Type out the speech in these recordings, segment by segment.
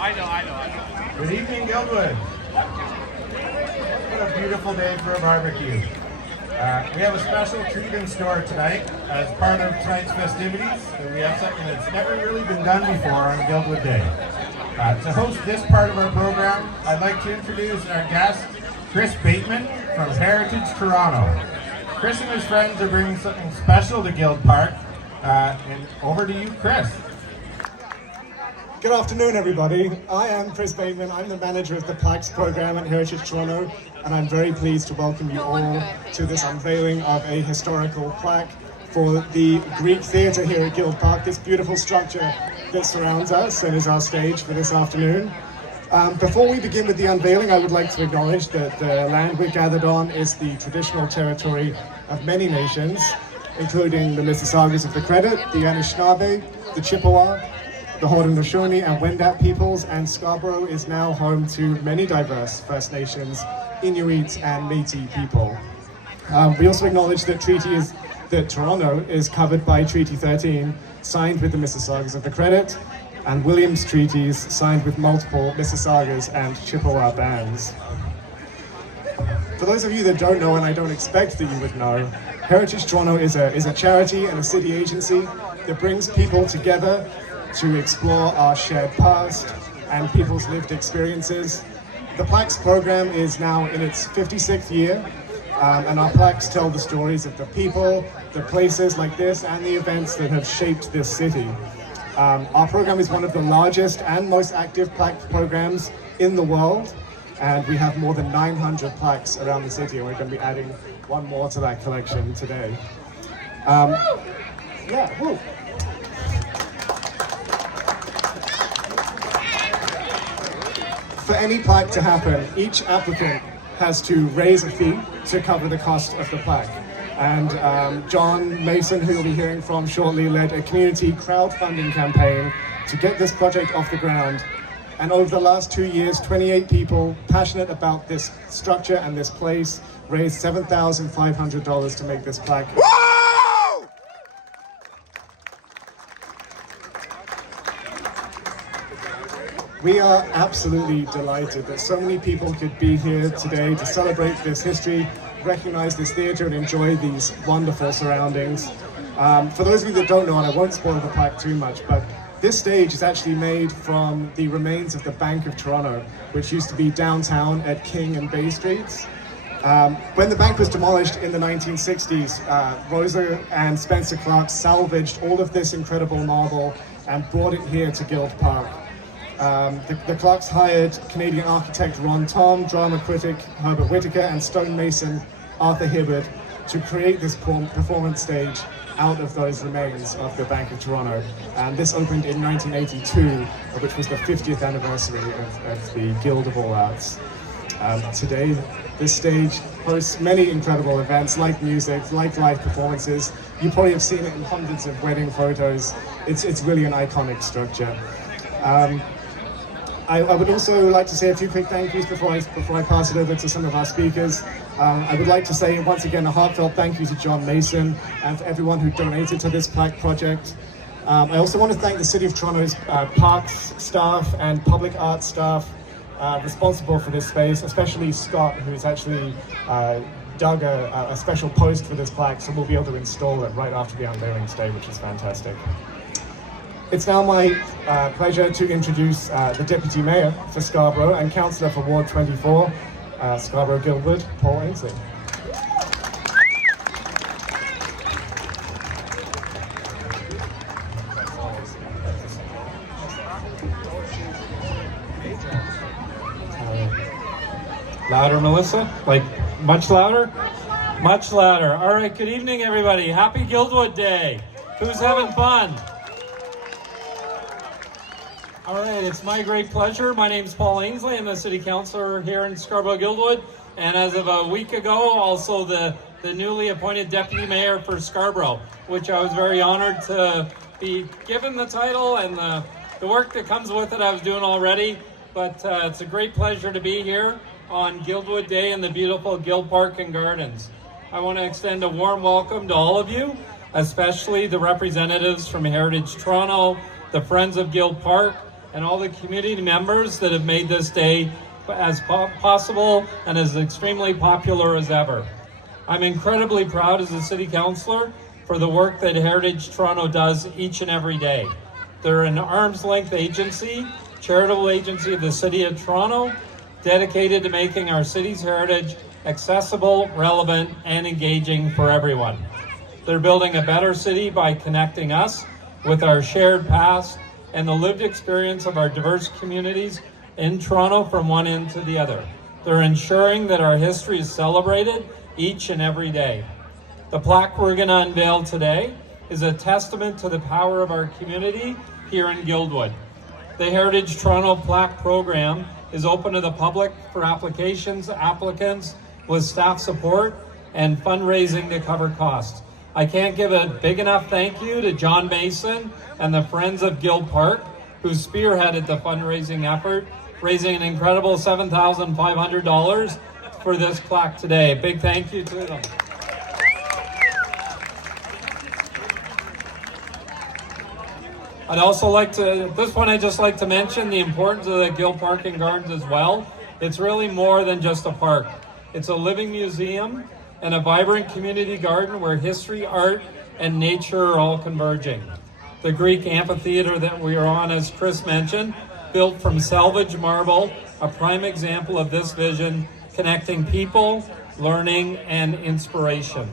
I know. Good evening, Guildwood. What a beautiful day for a barbecue. We have a special treat in store tonight as part of tonight's festivities. We have something that's never really been done before on Guildwood Day. To host this part of our program, I'd like to introduce our guest, Chris Bateman from Heritage Toronto. Chris and his friends are bringing something special to Guild Park. And over to you, Chris. Good afternoon, everybody. I am Chris Bateman. I'm the manager of the Plaques program at Heritage Toronto, and I'm very pleased to welcome you all to this unveiling of a historical plaque for the Greek theatre here at Guild Park, this beautiful structure that surrounds us and is our stage for this afternoon. Before we begin with the unveiling, I would like to acknowledge that the land we're gathered on is the traditional territory of many nations, including the Mississaugas of the Credit, the Anishinaabe, the Chippewa, the Haudenosaunee and Wendat peoples, and Scarborough is now home to many diverse First Nations, Inuit and Métis people. We also acknowledge that Toronto is covered by Treaty 13, signed with the Mississaugas of the Credit, and Williams treaties signed with multiple Mississaugas and Chippewa bands. For those of you that don't know, and I don't expect that you would know, Heritage Toronto is a charity and a city agency that brings people together to explore our shared past and people's lived experiences. The Plaques program is now in its 56th year, and our plaques tell the stories of the people, the places like this, and the events that have shaped this city. Our program is one of the largest and most active plaque programs in the world, and we have more than 900 plaques around the city, and we're going to be adding one more to that collection today. Woo. For any plaque to happen, each applicant has to raise a fee to cover the cost of the plaque. And John Mason, who you'll be hearing from shortly, led a community crowdfunding campaign to get this project off the ground. And over the last 2 years, 28 people passionate about this structure and this place raised $7,500 to make this plaque. We are absolutely delighted that so many people could be here today to celebrate this history, recognize this theatre and enjoy these wonderful surroundings. For those of you that don't know, and I won't spoil the plaque too much, but this stage is actually made from the remains of the Bank of Toronto, which used to be downtown at King and Bay Streets. When the bank was demolished in the 1960s, Rosa and Spencer Clark salvaged all of this incredible marble and brought it here to Guild Park. The Clarks hired Canadian architect Ron Tom, drama critic Herbert Whittaker, and stonemason Arthur Hibbard to create this performance stage out of those remains of the Bank of Toronto. And this opened in 1982, which was the 50th anniversary of the Guild of All Arts. Today, this stage hosts many incredible events like music, like live performances. You probably have seen it in hundreds of wedding photos. It's really an iconic structure. I would also like to say a few quick thank yous before I pass it over to some of our speakers. I would like to say once again a heartfelt thank you to John Mason and for everyone who donated to this plaque project. I also want to thank the City of Toronto's parks staff and public arts staff responsible for this space, especially Scott, who's actually dug a special post for this plaque, so we'll be able to install it right after the unveiling today, which is fantastic. It's now my pleasure to introduce the Deputy Mayor for Scarborough and Councillor for Ward 24, Scarborough-Guildwood, Paul Ainslie. Louder, Melissa? Like, much louder? Much louder. All right, good evening, everybody. Happy Guildwood Day. Who's having fun? All right, it's my great pleasure. My name is Paul Ainslie. I'm the City Councillor here in Scarborough-Guildwood, and as of a week ago, also the newly appointed Deputy Mayor for Scarborough, which I was very honored to be given the title, and the work that comes with it I was doing already, but it's a great pleasure to be here on Guildwood Day in the beautiful Guild Park and Gardens. I want to extend a warm welcome to all of you, especially the representatives from Heritage Toronto, the Friends of Guild Park, and all the community members that have made this day as possible and as extremely popular as ever. I'm incredibly proud as a City Councillor for the work that Heritage Toronto does each and every day. They're an arm's length agency, charitable agency of the City of Toronto, dedicated to making our city's heritage accessible, relevant, and engaging for everyone. They're building a better city by connecting us with our shared past and the lived experience of our diverse communities in Toronto from one end to the other. They're ensuring that our history is celebrated each and every day. The plaque we're going to unveil today is a testament to the power of our community here in Guildwood. The Heritage Toronto Plaque program is open to the public for applications, applicants with staff support and fundraising to cover costs. I can't give a big enough thank you to John Mason and the Friends of Guild Park, who spearheaded the fundraising effort, raising an incredible $7,500 for this plaque today. A big thank you to them. I'd also like to, at this point, I'd just like to mention the importance of the Guild Park and Gardens as well. It's really more than just a park. It's a living museum and a vibrant community garden where history, art, and nature are all converging. The Greek amphitheater that we are on, as Chris mentioned, built from salvage marble, a prime example of this vision, connecting people, learning, and inspiration.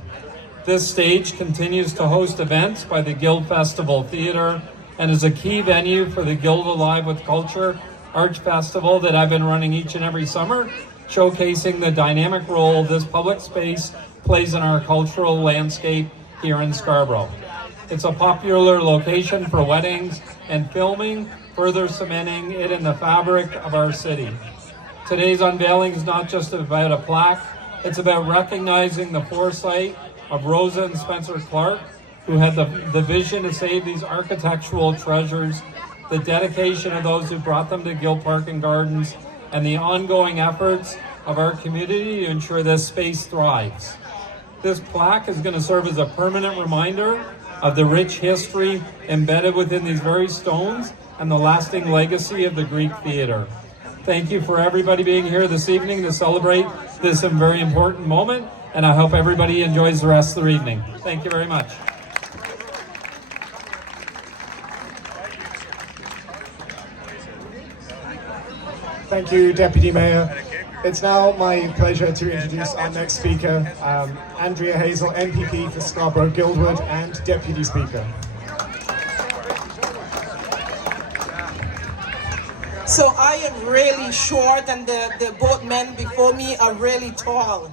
This stage continues to host events by the Guild Festival Theatre and is a key venue for the Guild Alive with Culture Arts Festival that I've been running each and every summer, showcasing the dynamic role this public space plays in our cultural landscape here in Scarborough. It's a popular location for weddings and filming, further cementing it in the fabric of our city. Today's unveiling is not just about a plaque, it's about recognizing the foresight of Rosa and Spencer Clark, who had the vision to save these architectural treasures, the dedication of those who brought them to Guild Park and Gardens, and the ongoing efforts of our community to ensure this space thrives. This plaque is going to serve as a permanent reminder of the rich history embedded within these very stones and the lasting legacy of the Greek theater. Thank you for everybody being here this evening to celebrate this very important moment, and I hope everybody enjoys the rest of their evening. Thank you very much. Thank you, Deputy Mayor. It's now my pleasure to introduce our next speaker, Andrea Hazell, MPP for Scarborough-Guildwood and Deputy Speaker. So I am really short and the both men before me are really tall.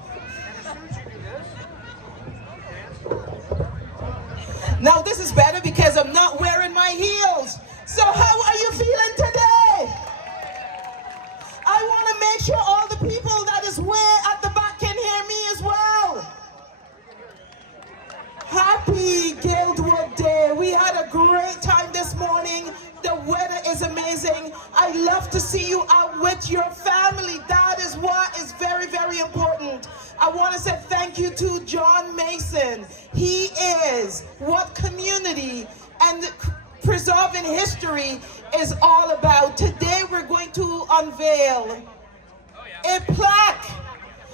Now this is better because I'm not wearing my heels. So how are you feeling today? I want to make sure all the people that is way at the back can hear me as well. Happy Guildwood Day. We had a great time this morning. The weather is amazing. I love to see you out with your family. That is what is very, very important. I want to say thank you to John Mason. He is what community and preserving history is all about. Today we're going to unveil a plaque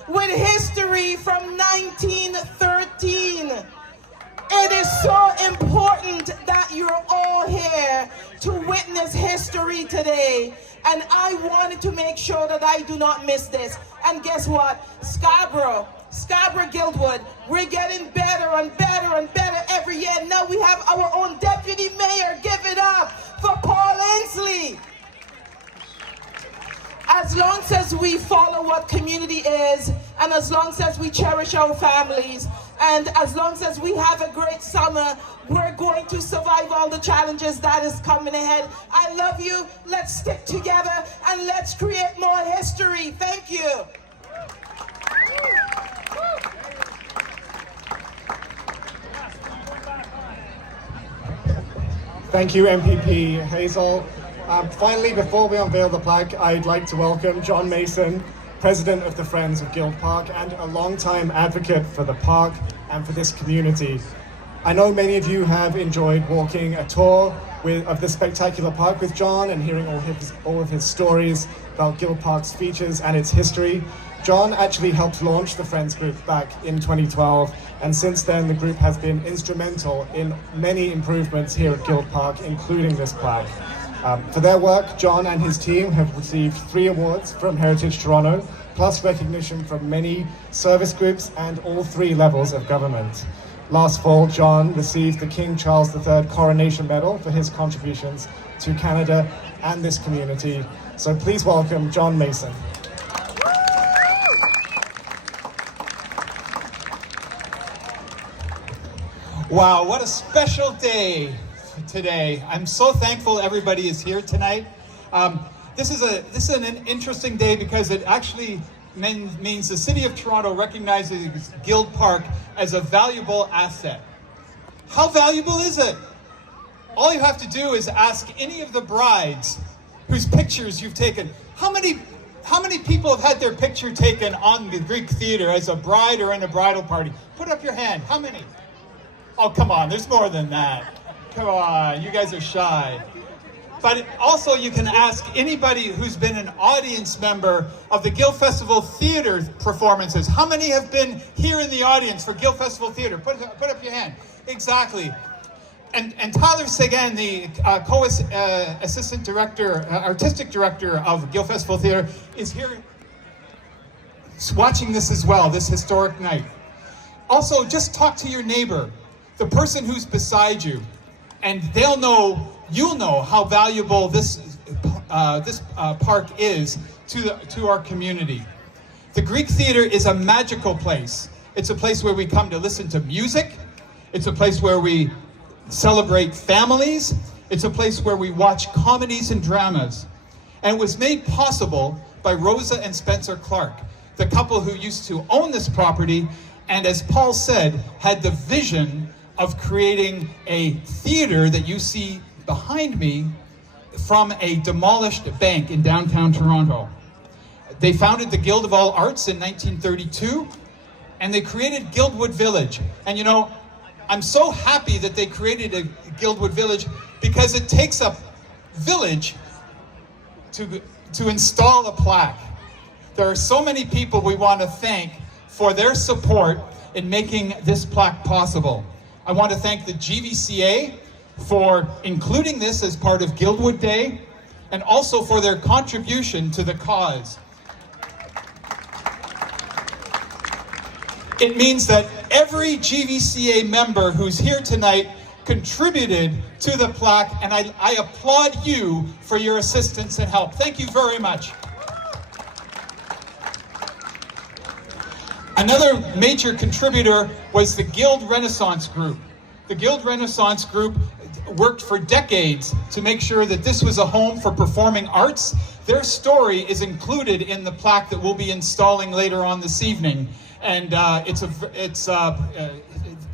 with history from 1913. It is so important that you're all here to witness history today. And I wanted to make sure that I do not miss this. And guess what? Scarborough-Guildwood, we're getting better and better and better every year. Now we have our own deputy mayor. Give it up for Ainslie. As long as we follow what community is, and as long as we cherish our families, and as long as we have a great summer, we're going to survive all the challenges that is coming ahead. I love you. Let's stick together and let's create more history. Thank you. Thank you, MPP Hazell. Finally, before we unveil the plaque, I'd like to welcome John Mason, President of the Friends of Guild Park and a long-time advocate for the park and for this community. I know many of you have enjoyed walking a tour of this spectacular park with John and hearing all of his stories about Guild Park's features and its history. John actually helped launch the Friends group back in 2012, and since then the group has been instrumental in many improvements here at Guild Park, including this plaque. For their work, John and his team have received 3 awards from Heritage Toronto, plus recognition from many service groups and all 3 levels of government. Last fall, John received the King Charles III Coronation Medal for his contributions to Canada and this community. So please welcome John Mason. Wow, what a special day today. I'm so thankful everybody is here tonight. This is an interesting day because it actually means the City of Toronto recognizes Guild Park as a valuable asset. How valuable is it? All you have to do is ask any of the brides whose pictures you've taken. How many people have had their picture taken on the Greek Theatre as a bride or in a bridal party? Put up your hand. How many? Oh, come on, there's more than that. Come on, you guys are shy. But also you can ask anybody who's been an audience member of the Guild Festival Theatre performances. How many have been here in the audience for Guild Festival Theatre? Put up your hand. Exactly. And Tyler Seguin, the assistant director, artistic director of Guild Festival Theatre, is here watching this as well, this historic night. Also, just talk to your neighbor, the person who's beside you, and you'll know how valuable this park is to our community. The Greek Theatre is a magical place. It's a place where we come to listen to music. It's a place where we celebrate families. It's a place where we watch comedies and dramas. And it was made possible by Rosa and Spencer Clark, the couple who used to own this property, and as Paul said, had the vision of creating a theater that you see behind me from a demolished bank in downtown Toronto. They founded the Guild of All Arts in 1932, and they created Guildwood Village. And you know, I'm so happy that they created a Guildwood Village because it takes a village to install a plaque. There are so many people we want to thank for their support in making this plaque possible. I want to thank the GVCA for including this as part of Guildwood Day, and also for their contribution to the cause. It means that every GVCA member who's here tonight contributed to the plaque, and I applaud you for your assistance and help. Thank you very much. Another major contributor was the Guild Renaissance Group. The Guild Renaissance Group worked for decades to make sure that this was a home for performing arts. Their story is included in the plaque that we'll be installing later on this evening. And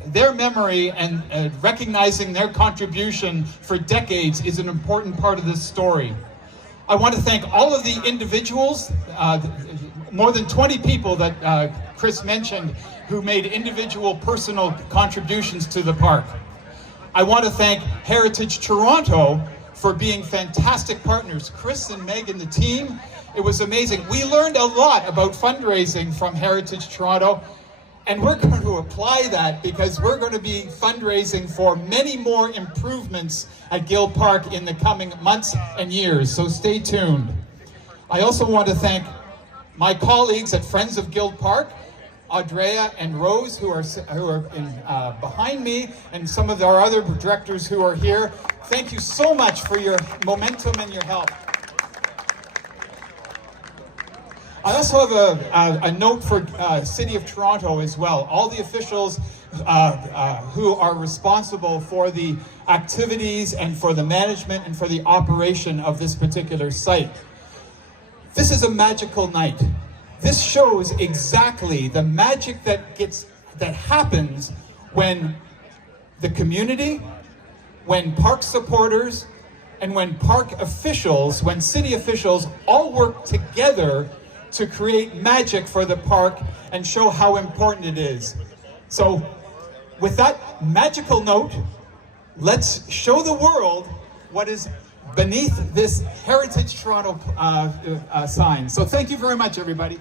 their memory and recognizing their contribution for decades is an important part of this story. I want to thank all of the individuals, more than 20 people that Chris mentioned, who made individual personal contributions to the park. I want to thank Heritage Toronto for being fantastic partners. Chris and Meg and the team, it was amazing. We learned a lot about fundraising from Heritage Toronto, and we're going to apply that because we're going to be fundraising for many more improvements at Guild Park in the coming months and years, so stay tuned. I also want to thank my colleagues at Friends of Guild Park, Audrea and Rose, who are behind me, and some of our other directors who are here. Thank you so much for your momentum and your help. I also have a note for City of Toronto as well. All the officials who are responsible for the activities and for the management and for the operation of this particular site. This is a magical night. This shows exactly the magic that happens when the community, when park supporters, and when park officials, when city officials all work together to create magic for the park and show how important it is. So with that magical note, let's show the world what is beneath this Heritage Toronto sign. So thank you very much, everybody.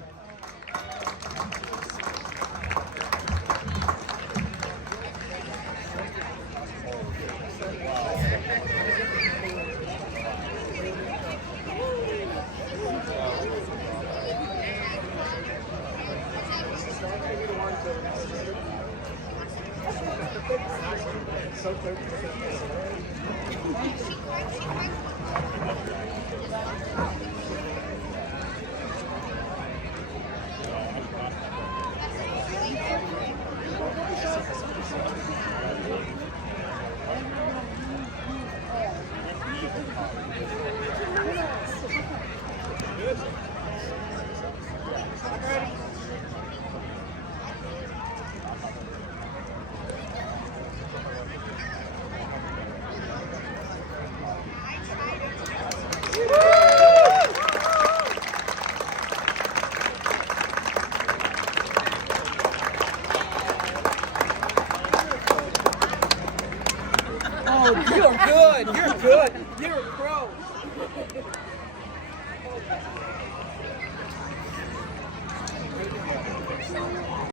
You're good. You're good. You're a pro.